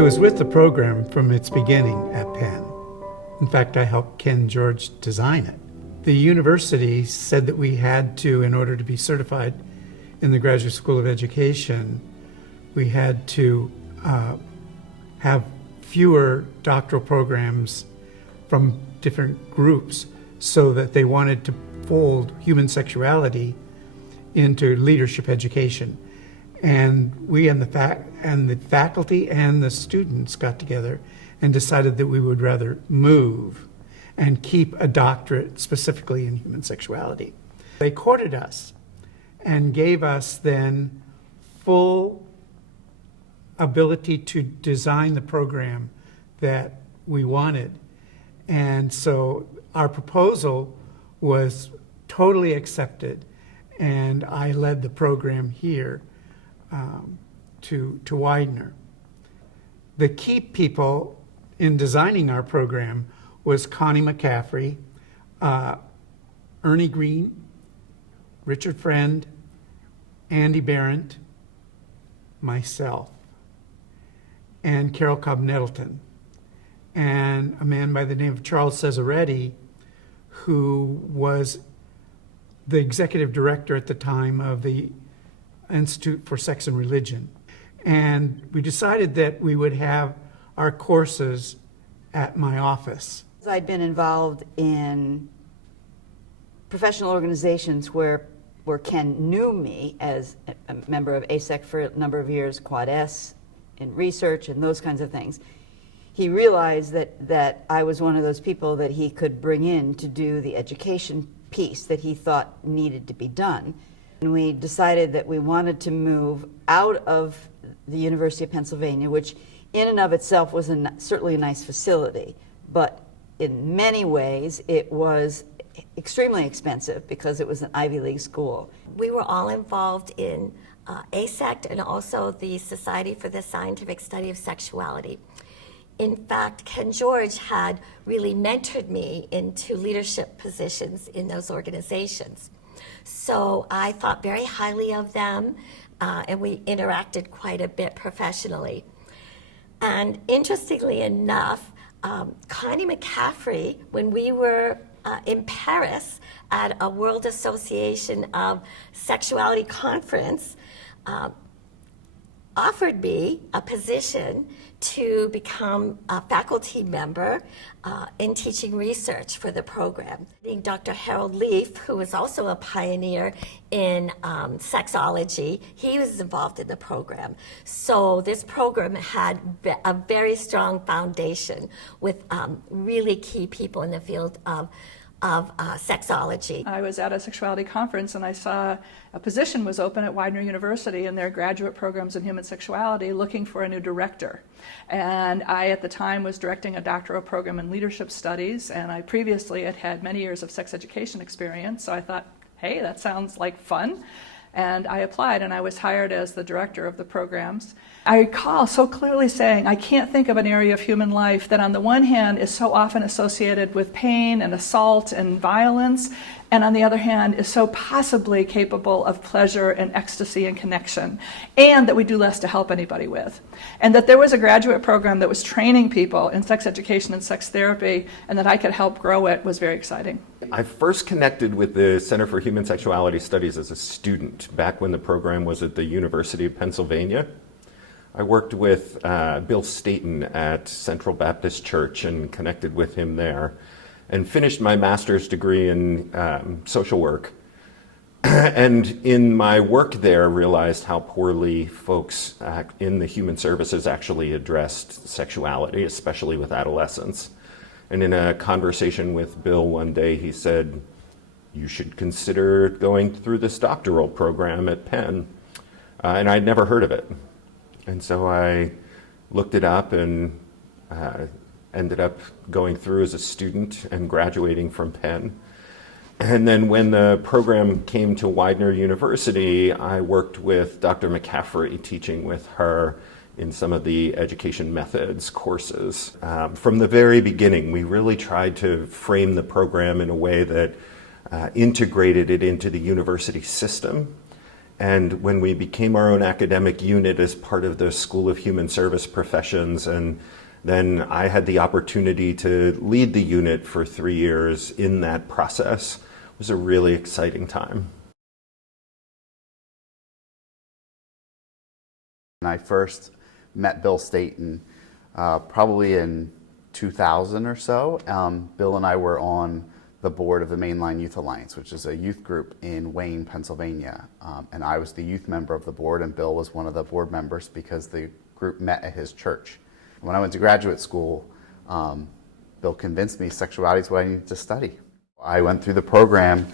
I was with the program from its beginning at Penn. In fact, I helped Ken George design it. The university said that we had to, in order to be certified in the Graduate School of Education, we had to have fewer doctoral programs from different groups, so that they wanted to fold human sexuality into leadership education. And we and the faculty and the students got together and decided that we would rather move and keep a doctorate specifically in human sexuality. They courted us and gave us then full ability to design the program that we wanted. And so our proposal was totally accepted, and I led the program here to Widener. The key people in designing our program was Connie McCaffrey, Ernie Green, Richard Friend, Andy Barrett, myself, and Carol Cobb Nettleton, and a man by the name of Charles Cesaretti, who was the executive director at the time of the Institute for Sex and Religion. And we decided that we would have our courses at my office. I'd been involved in professional organizations where Ken knew me as a member of ASEC for a number of years, Quad S, in research and those kinds of things. He realized that I was one of those people that he could bring in to do the education piece that he thought needed to be done. And we decided that we wanted to move out of the University of Pennsylvania, which in and of itself was certainly a nice facility, but in many ways it was extremely expensive because it was an Ivy League school. We were all involved in ASEC and also the Society for the Scientific Study of Sexuality. In fact, Ken George had really mentored me into leadership positions in those organizations. So I thought very highly of them, and we interacted quite a bit professionally. And interestingly enough, Connie McCaffrey, when we were in Paris at a World Association of Sexuality conference, offered me a position to become a faculty member in teaching research for the program. Dr. Harold Leaf, who was also a pioneer in sexology, he was involved in the program. So this program had a very strong foundation with really key people in the field of sexology. I was at a sexuality conference and I saw a position was open at Widener University in their graduate programs in human sexuality looking for a new director. And I at the time was directing a doctoral program in leadership studies, and I previously had had many years of sex education experience, so I thought, hey, that sounds like fun. And I applied and I was hired as the director of the programs. I recall so clearly saying, I can't think of an area of human life that on the one hand is so often associated with pain and assault and violence, and on the other hand is so possibly capable of pleasure and ecstasy and connection, and that we do less to help anybody with. And that there was a graduate program that was training people in sex education and sex therapy, and that I could help grow it was very exciting. I first connected with the Center for Human Sexuality Studies as a student back when the program was at the University of Pennsylvania. I worked with Bill Staten at Central Baptist Church and connected with him there, and finished my master's degree in social work. And in my work there, realized how poorly folks in the human services actually addressed sexuality, especially with adolescents. And in a conversation with Bill one day, he said, "You should consider going through this doctoral program at Penn." And I'd never heard of it. And so I looked it up and ended up going through as a student and graduating from Penn. And then when the program came to Widener University, I worked with Dr. McCaffrey, teaching with her in some of the education methods courses. From the very beginning, we really tried to frame the program in a way that integrated it into the university system And when we became our own academic unit as part of the School of Human Service Professions, and then I had the opportunity to lead the unit for 3 years in that process, it was a really exciting time. I first met Bill Staten probably in 2000 or so. Bill and I were on the board of the Mainline Youth Alliance, which is a youth group in Wayne, Pennsylvania. And I was the youth member of the board, and Bill was one of the board members because the group met at his church. When I went to graduate school, Bill convinced me sexuality is what I needed to study. I went through the program,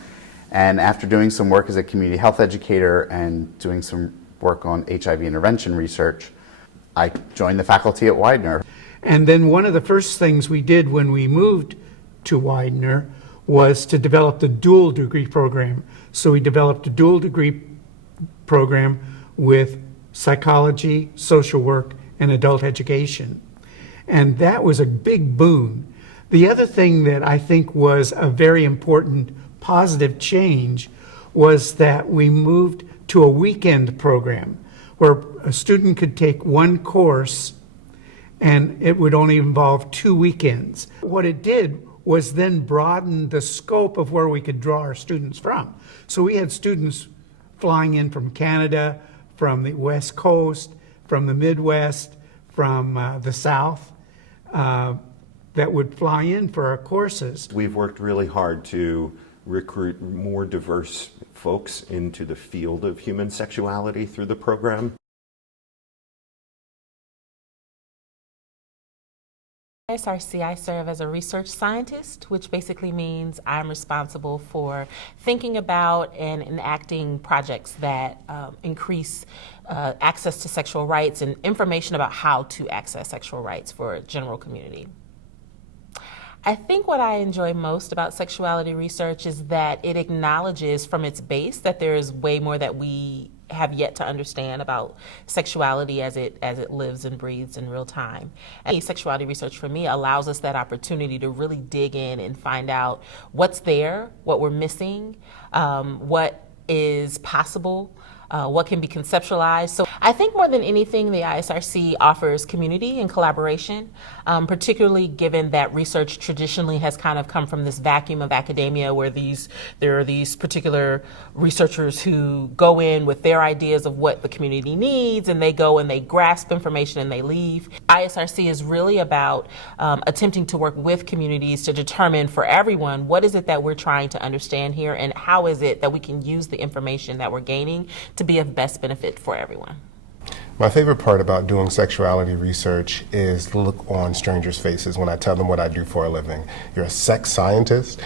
and after doing some work as a community health educator and doing some work on HIV intervention research, I joined the faculty at Widener. And then one of the first things we did when we moved to Widener was to develop the dual degree program. So we developed a dual degree program with psychology, social work, and adult education. And that was a big boon. The other thing that I think was a very important positive change was that we moved to a weekend program where a student could take one course and it would only involve 2 weekends. What it did was then broaden the scope of where we could draw our students from. So we had students flying in from Canada, from the West Coast, from the Midwest, from the South, that would fly in for our courses. We've worked really hard to recruit more diverse folks into the field of human sexuality through the program. ISRC, I serve as a research scientist, which basically means I'm responsible for thinking about and enacting projects that increase access to sexual rights and information about how to access sexual rights for a general community. I think what I enjoy most about sexuality research is that it acknowledges from its base that there is way more that we have yet to understand about sexuality as it lives and breathes in real time. And sexuality research for me allows us that opportunity to really dig in and find out what's there, what we're missing, what is possible, what can be conceptualized. So I think more than anything, the ISRC offers community and collaboration, particularly given that research traditionally has kind of come from this vacuum of academia where there are these particular researchers who go in with their ideas of what the community needs, and they go and they grasp information and they leave. ISRC is really about attempting to work with communities to determine for everyone what is it that we're trying to understand here and how is it that we can use the information that we're gaining to be of best benefit for everyone. My favorite part about doing sexuality research is the look on strangers' faces when I tell them what I do for a living. You're a sex scientist.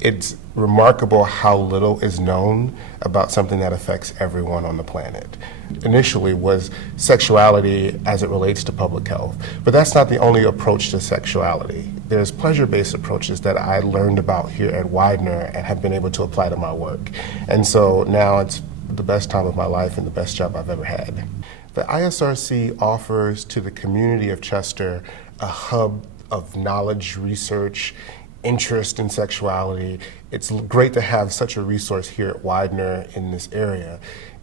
It's remarkable how little is known about something that affects everyone on the planet. Initially was sexuality as it relates to public health, but that's not the only approach to sexuality. There's pleasure-based approaches that I learned about here at Widener and have been able to apply to my work. And so now it's the best time of my life and the best job I've ever had. The ISRC offers to the community of Chester a hub of knowledge, research, interest in sexuality. It's great to have such a resource here at Widener in this area.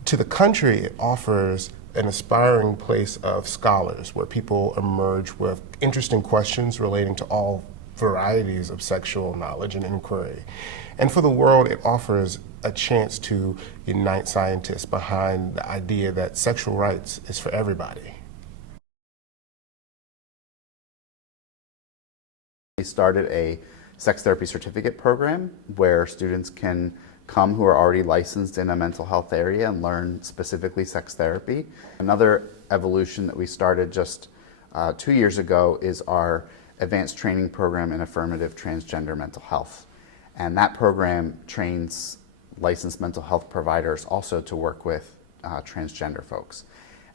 To the country, it offers an aspiring place of scholars where people emerge with interesting questions relating to all varieties of sexual knowledge and inquiry. And for the world, it offers a chance to unite scientists behind the idea that sexual rights is for everybody. We started a sex therapy certificate program where students can come who are already licensed in a mental health area and learn specifically sex therapy. Another evolution that we started just 2 years ago is our advanced training program in affirmative transgender mental health. And that program trains licensed mental health providers also to work with transgender folks.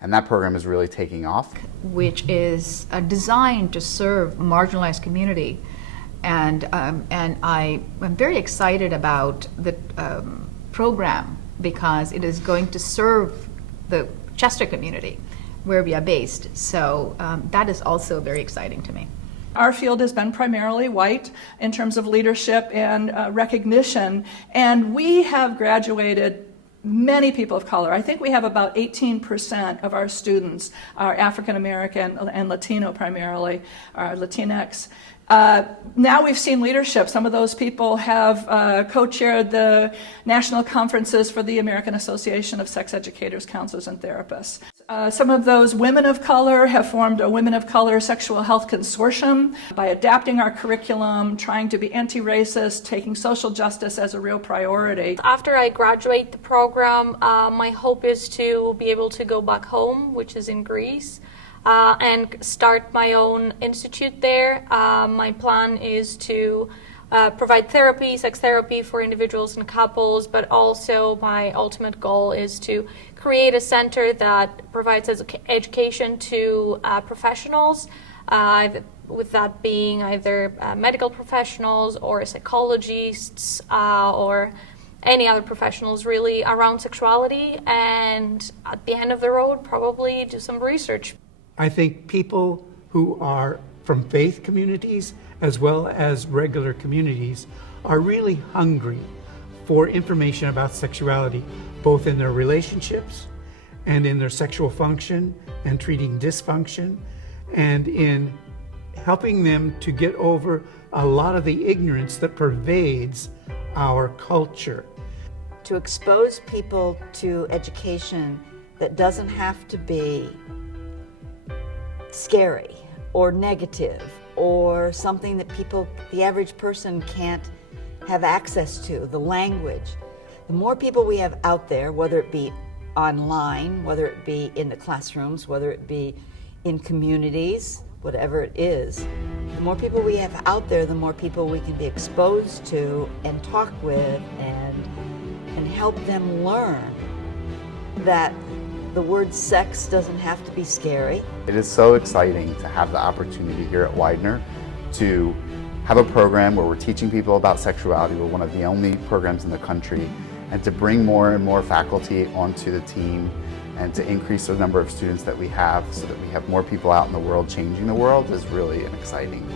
And that program is really taking off. Which is designed to serve a marginalized community. And I am very excited about the program because it is going to serve the Chester community where we are based. So that is also very exciting to me. Our field has been primarily white in terms of leadership and recognition, and we have graduated many people of color. I think we have about 18% of our students are African American and Latino primarily, or Latinx. Now we've seen leadership. Some of those people have co-chaired the national conferences for the American Association of Sex Educators, Counselors, and Therapists. Some of those women of color have formed a Women of Color Sexual Health Consortium by adapting our curriculum, trying to be anti-racist, taking social justice as a real priority. After I graduate the program, my hope is to be able to go back home, which is in Greece, and start my own institute there. My plan is to provide therapy, sex therapy for individuals and couples, but also my ultimate goal is to create a center that provides education to professionals, with that being either medical professionals or psychologists or any other professionals really around sexuality, and at the end of the road probably do some research. I think people who are from faith communities as well as regular communities are really hungry for information about sexuality, both in their relationships and in their sexual function and treating dysfunction, and in helping them to get over a lot of the ignorance that pervades our culture. To expose people to education that doesn't have to be scary or negative or something that the average person can't have access to, the language. The more people we have out there, whether it be online, whether it be in the classrooms, whether it be in communities, whatever it is, the more people we have out there, the more people we can be exposed to and talk with and help them learn that the word sex doesn't have to be scary. It is so exciting to have the opportunity here at Widener to have a program where we're teaching people about sexuality. We're one of the only programs in the country, and to bring more and more faculty onto the team and to increase the number of students that we have so that we have more people out in the world changing the world is really an exciting